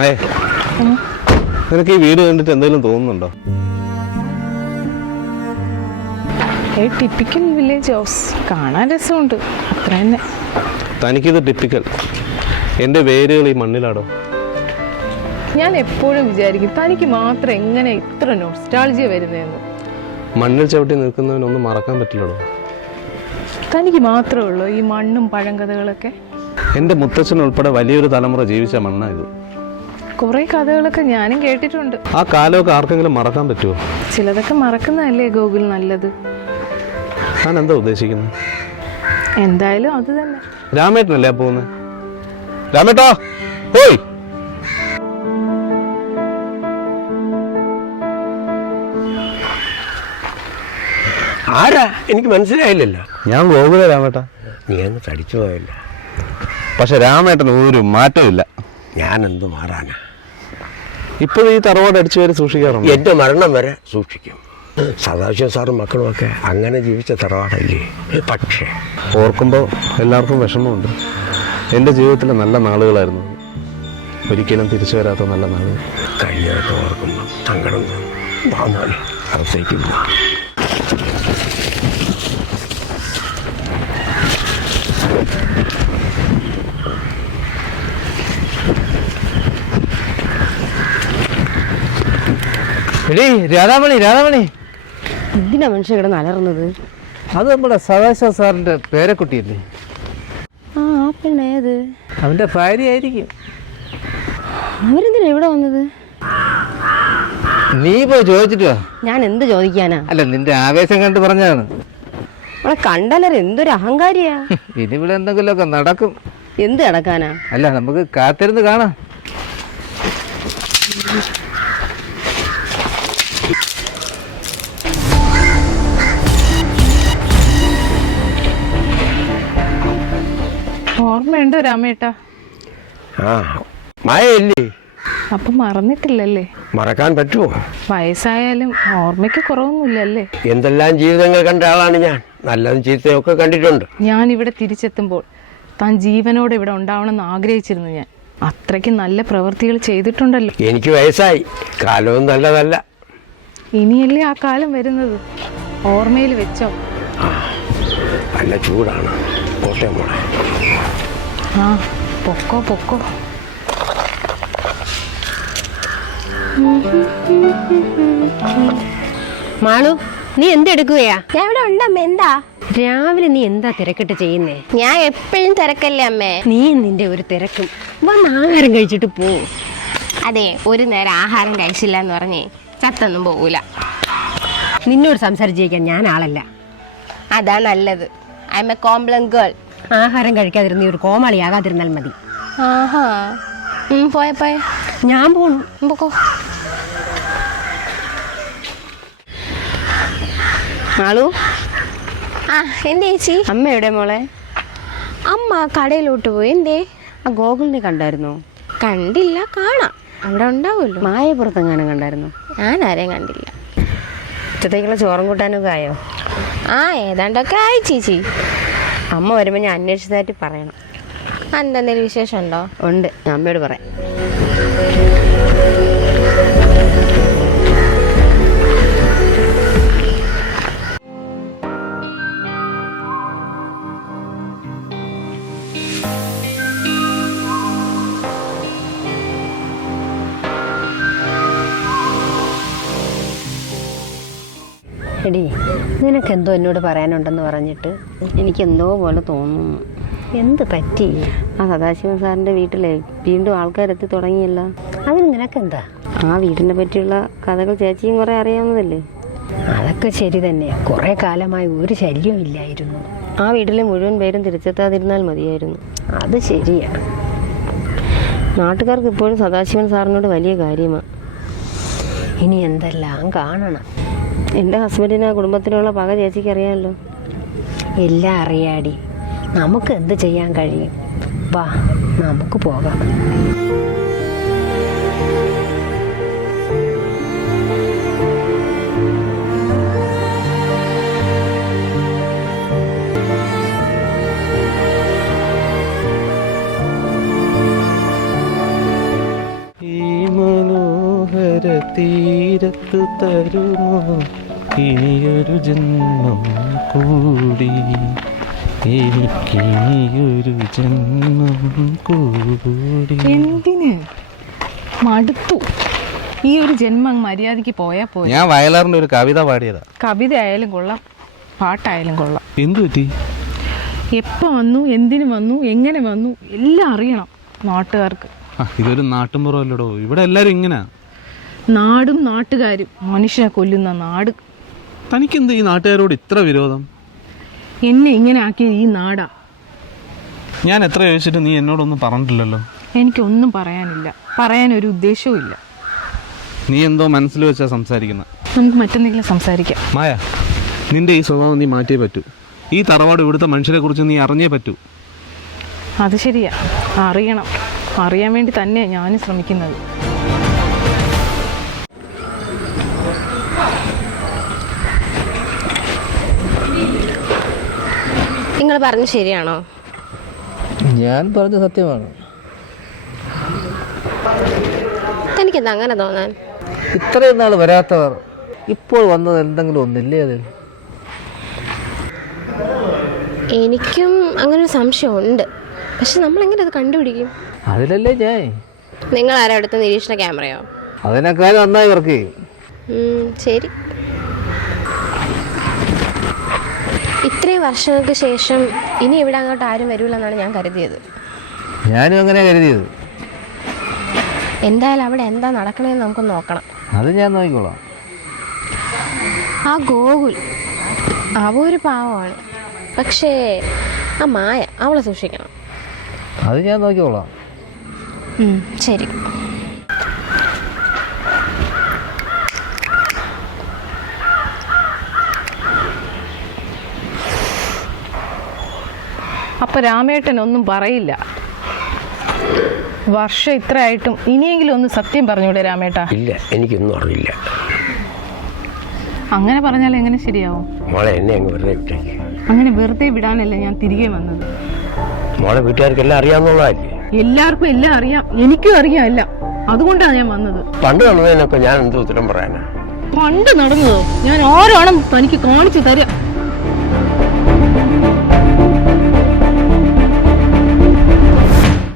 മായേ നിനക്ക് ഈ വീട് കണ്ടിട്ട് എന്തെങ്കിലും തോന്നുന്നുണ്ടോ? ടിപ്പിക്കൽ വില്ലേജ് ഹൗസ് കാണാൻ രസമുണ്ട്. അത്ര തന്നെ. തനിക്കിത് ടിപ്പിക്കൽ എന്റെ വേരുകൾ ഈ മണ്ണിലാടോ? ഞാൻ എപ്പോഴും വിചാരിക്കും തനിക്ക് മാത്രം എങ്ങനെ ഇത്ര നൊസ്റ്റാൾജിയ വരുന്നതെന്ന്. മണ്ണിൽ ചവിട്ടി നിൽക്കുന്നവനൊന്നും മറക്കാൻ പറ്റില്ലടോ. തനിക്ക് മാത്രമേ ഉള്ളൂ ഈ മണ്ണും പഴങ്കഥകളൊക്കെ എന്റെ മുത്തച്ഛൻ ഉൾപ്പെടെ വലിയൊരു തലമുറ ജീവിച്ച മണ്ണാണ് ഇത്. കുറേ കഥകളൊക്കെ ഞാനും കേട്ടിട്ടുണ്ട്. ആ കാലമൊക്കെ ആർക്കെങ്കിലും മറക്കാൻ പറ്റുമോ ചിലതൊക്കെ മറക്കുന്നതല്ലേ ഗോകുൽ നല്ലത്? ഞാൻ എന്താ ഉദ്ദേശിക്കുന്നത് എന്തായാലും അത് തന്നെ. രാമേട്ടനല്ലേ പോകുന്നത് രാമേട്ടാ ഓയ് ആരാ? എനിക്ക് മനസ്സിലായില്ലല്ലോ. ഞാൻ ഗോകുല രാമേട്ടാ. നീ അങ്ങ് തടിച്ചു പോയല്ലോ. പക്ഷെ രാമേട്ടന് ഒരു മാറ്റമില്ല. ഞാൻ എന്ത് മാറാനാ? ഇപ്പോഴും ഈ തറവാട് അടിച്ചു വരെ സൂക്ഷിക്കാറുണ്ട്? എന്റെ മരണം വരെ സൂക്ഷിക്കും. സദാശിവ സാറും മക്കളുമൊക്കെ അങ്ങനെ ജീവിച്ച തറവാടല്ലേ? പക്ഷേ ഓർക്കുമ്പോൾ എല്ലാവർക്കും വിഷമമുണ്ട്. എന്റെ ജീവിതത്തിലെ നല്ല നാളുകളായിരുന്നു. ഒരിക്കലും തിരിച്ചു വരാത്ത നല്ല നാളുകൾ. കഴിഞ്ഞതൊക്കെ ഓർക്കുമ്പോൾ സങ്കടം അകത്തേക്കില്ല എടീ രാധാമണി രാധാമണി. എന്തിനാ മനുഷ്യൻ കിടന്ന് അലറുന്നത്? അത് നമ്മുടെ സദാശിവ സാറിന്റെ പേരക്കുട്ടിയല്ലേ? ആ ആ പെണ്ണ് ഏത്? അവന്റെ ഭാര്യ ആയിരിക്കും അവരെന്തിനാ ഇവിടെ വന്നത്? നീ പോയി ചോദിച്ചിട്ട് വാ ഞാൻ എന്ത് ചോദിക്കാനാ? അല്ല നിന്റെ ആവേശം കണ്ട് പറഞ്ഞതാണ്. അവളെ കണ്ടലർ എന്തൊരു അഹങ്കാരിയാ. ഇനി ഇവിടെ എന്തെങ്കിലുമൊക്കെ നടക്കും. എന്ത് കിടക്കാനാ അല്ല നമുക്ക് കാത്തിരുന്ന് കാണാം. ഓർമ്മയുണ്ടോ രാമേട്ടാ. ആ മായല്ലേ അപ്പൊ മറന്നിട്ടില്ലല്ലേ? മറക്കാൻ പറ്റുമോ? വയസ്സായാലും ഓർമ്മയ്ക്ക് കുറവൊന്നുമില്ലല്ലേ? എന്തെല്ലാം ജീവിതങ്ങൾ കണ്ട ആളാണ് ഞാൻ. നല്ലതും ചീത്തയൊക്കെ കണ്ടിട്ടുണ്ട്. ഞാൻ ഇവിടെ തിരിച്ചെത്തുമ്പോൾ താൻ ജീവനോടെ ഇവിടെ ഉണ്ടാവണമെന്ന് ആഗ്രഹിച്ചിരുന്നു ഞാൻ. അത്രയ്ക്ക് നല്ല പ്രവൃത്തികൾ ചെയ്തിട്ടുണ്ടല്ലോ. എനിക്ക് വയസ്സായി. കാലവും നല്ലതല്ല. ഇനിയല്ലേ ആ കാലം വരുന്നത്? ഓർമ്മയിൽ വെച്ചോ. നല്ല ചൂടാണ്. കോട്ടയം മോളെ. ആ പൊക്കോ പൊക്കോ. മാളു നീ എന്തെടുക്കുകയാ ഞാൻ ഇവിടെ ഉണ്ടമ്മ എന്താ? രാവിലെ നീ എന്താ തിരക്കിട്ട് ചെയ്യുന്നേ? ഞാൻ എപ്പോഴും തിരക്കല്ലേ അമ്മേ. നീ നിന്റെ ഒരു തിരക്കും. വന്ന് ആഹാരം കഴിച്ചിട്ട് പോ. അതെ ഒരു നേരം ആഹാരം കഴിച്ചില്ല എന്ന് പറഞ്ഞേ ചത്തൊന്നും പോകൂല നിന്നോട് സംസാരിച്ചിരിക്കാൻ ഞാൻ ആളല്ല. അതാ നല്ലത്. I am a Complan girl ആഹാരം കഴിക്കാതിരുന്ന ഒരു കോമാളിയാകാതിരുന്നാൽ മതി. ആഹാ. പോയ ഞാൻ പോണു. പൊക്കോ. മാളു ആ എന്തേ ചേച്ചി? അമ്മ എവിടെ മോളെ? അമ്മ കടയിലോട്ട് പോയി. എന്തേ? ആ ഗോകുലിനെ കണ്ടായിരുന്നു? കണ്ടില്ല കാണാം. അവിടെ ഉണ്ടാവുമല്ലോ. മായപ്പുറത്തെങ്ങാനും കണ്ടായിരുന്നു? ഞാൻ ആരെയും കണ്ടില്ല. ഉച്ചത്തേക്കുള്ള ചോറും കൂട്ടാനൊക്കെ ആയോ? ആ ഏതാണ്ടൊക്കെ ആയി ചേച്ചി. അമ്മ വരുമ്പോൾ ഞാൻ അന്വേഷിച്ചതായിട്ട് പറയണം. എന്തെങ്കിലും വിശേഷം ഉണ്ടോ. ഉണ്ട് അമ്മയോട് പറയാം. എടി നിനക്കെന്തോ എന്നോട് പറയാനുണ്ടെന്ന് പറഞ്ഞിട്ട് എനിക്കെന്തോ പോലെ തോന്നുന്നു. എന്ത് പറ്റി? ആ സദാശിവൻ സാറിന്റെ വീട്ടിലെ വീണ്ടും ആൾക്കാരെത്തി തുടങ്ങിയല്ലോ. അതിന് നിനക്കെന്താ? ആ വീടിനെ പറ്റിയുള്ള കഥകൾ ചേച്ചിയും കുറെ അറിയാവുന്നതല്ലേ? അതൊക്കെ ശരി തന്നെ. കുറെ കാലമായി ഒരു ശല്യവും ഇല്ലായിരുന്നു. ആ വീട്ടിലെ മുഴുവൻ പേരും തിരിച്ചെത്താതിരുന്നാൽ മതിയായിരുന്നു. അത് ശരിയാണ് നാട്ടുകാർക്ക് ഇപ്പോഴും സദാശിവൻ സാറിനോട് വലിയ കാര്യമാണ് ഇനി എന്തെല്ലാം കാണണം. എന്റെ ഹസ്ബൻഡിന് ആ കുടുംബത്തിലുള്ള പക ചേച്ചിക്ക് അറിയാമല്ലോ. എല്ലാം അറിയാടി. നമുക്ക് എന്ത് ചെയ്യാൻ കഴിയും? വാ നമുക്ക് പോകാം. തീരത്ത് തരുമോ? ഇനിയൊരു ജന്മം കൂടി. എനിക്കിനിയൊരു ജന്മം കൂടി. എന്തിന്? മടുത്തു. ഈ ഒരു ജന്മം മര്യാദയ്ക്ക് പോയാ പോയി ഞാൻ വയലാറിന്റെ ഒരു കവിത പാടിയതാ. കവിത ആയാലും കൊള്ളാം. പാട്ടായാലും കൊള്ളാം. എന്തു പറ്റി? എപ്പ വന്നു? എന്തിനു വന്നു? എങ്ങനെ വന്നു? എല്ലാം അറിയണം നാട്ടുകാർക്ക്. ഇതൊരു നാട്ടുമ്പുറമല്ലടോ ഇവിടെ എല്ലാരും ഇങ്ങനെ. നാടും നാട്ടുകാരും മനുഷ്യനെ കൊല്ലുന്ന നാട്. തനിക്കെന്ത് ഈ നാട്ടുകാരോട് ഇത്ര വിരോധം? എന്നെ ഇങ്ങനെ ആക്കിയ ഈ നാടാ. ഞാൻ എത്ര ചോദിച്ചിട്ട് നീ എന്നോടൊന്നും പറഞ്ഞിട്ടില്ലല്ലോ. എനിക്കൊന്നും പറയാനില്ല. പറയാൻ ഒരു ഉദ്ദേശവും ഇല്ല. നീ എന്തോ മനസ്സിൽ വെച്ചാ സംസാരിക്കുന്നത് നമുക്ക് മറ്റെന്തെങ്കിലും സംസാരിക്കാം. മായ നിന്റെ ഈ സ്വഭാവം നീ മാറ്റിയേ പറ്റൂ. ഈ തറവാട് ഇവിടുത്തെ മനുഷ്യരെ കുറിച്ച് നീ അറിഞ്ഞേ പറ്റൂ. അത് ശരിയാ. അറിയണം. അറിയാൻ വേണ്ടി തന്നെ ഞാനും ശ്രമിക്കുന്നത്. നിങ്ങൾ പറഞ്ഞ ശരിയാണോ? ഞാൻ പറഞ്ഞ സത്യമാണ്. തനിക്കെന്താ അങ്ങനെ തോന്നാൻ? ഇത്രയും നാൾ വരാത്തവർ ഇപ്പോൾ വന്നത് എന്തെങ്കിലും ഒന്നില്ലേ അതിൽ എനിക്കും അങ്ങനെ ഒരു സംശയം ഉണ്ട്. പക്ഷെ നമ്മൾ എങ്ങനെ അത് കണ്ടുപിടിക്കും? അതിലല്ലേ ഞാൻ നിങ്ങൾ ആരാ അടുത്ത നിരീക്ഷണ ക്യാമറയോ? അതിനേക്കാൾ നന്നായി വർക്ക് ചെയ്യും. ശരി. ഇത്രയും വർഷങ്ങൾക്ക് ശേഷം ഇനി ഇവിടെ അങ്ങോട്ട് ആരും വരൂലെന്നാണ് ഞാൻ കരുതിയത്. ഞാനും അങ്ങനെ കരുതിയത്. എന്തായാലും അവിടെ എന്താ നടക്കണേന്ന് നമുക്ക് നോക്കണം. അത് ഞാൻ നോക്കിക്കോളാം. ആ ഗോകുൽ അവ ഒരു പാവമാണ്. പക്ഷേ ആ മായ അവളെ സൂക്ഷിക്കണം. അത് ഞാൻ നോക്കിക്കോളാം. ശരി. അപ്പൊ രാമേട്ടൻ ഒന്നും പറയില്ല. വർഷം ഇത്രയായിട്ടും ഇനിയെങ്കിലും ഒന്ന് സത്യം പറഞ്ഞൂടെ രാമേട്ടാ? ഇല്ല എനിക്കൊന്നും അറിയില്ല. അങ്ങനെ പറഞ്ഞാൽ എങ്ങനെ ശരിയാവും? മോളെ എന്നെ അങ്ങ് വെറുതെ വിട്ടേക്ക്. അങ്ങനെ വെറുതെ വിടാനല്ല ഞാൻ തിരികെ വന്നത്? മോളെ വീട്ടുകാർക്കെല്ലാം അറിയാവുന്നതല്ലേ എല്ലാവർക്കും എല്ലാം അറിയാം. എനിക്കും അറിയാം എല്ലാം അതുകൊണ്ടാണ് ഞാൻ വന്നത്. പണ്ട് നടന്നതിനൊക്കെ ഞാൻ എന്ത് ഉത്തരം പറയാനാ? പണ്ട് നടന്നതോ ഞാൻ ഓരോണം തനിക്ക് കാണിച്ചു തരാം.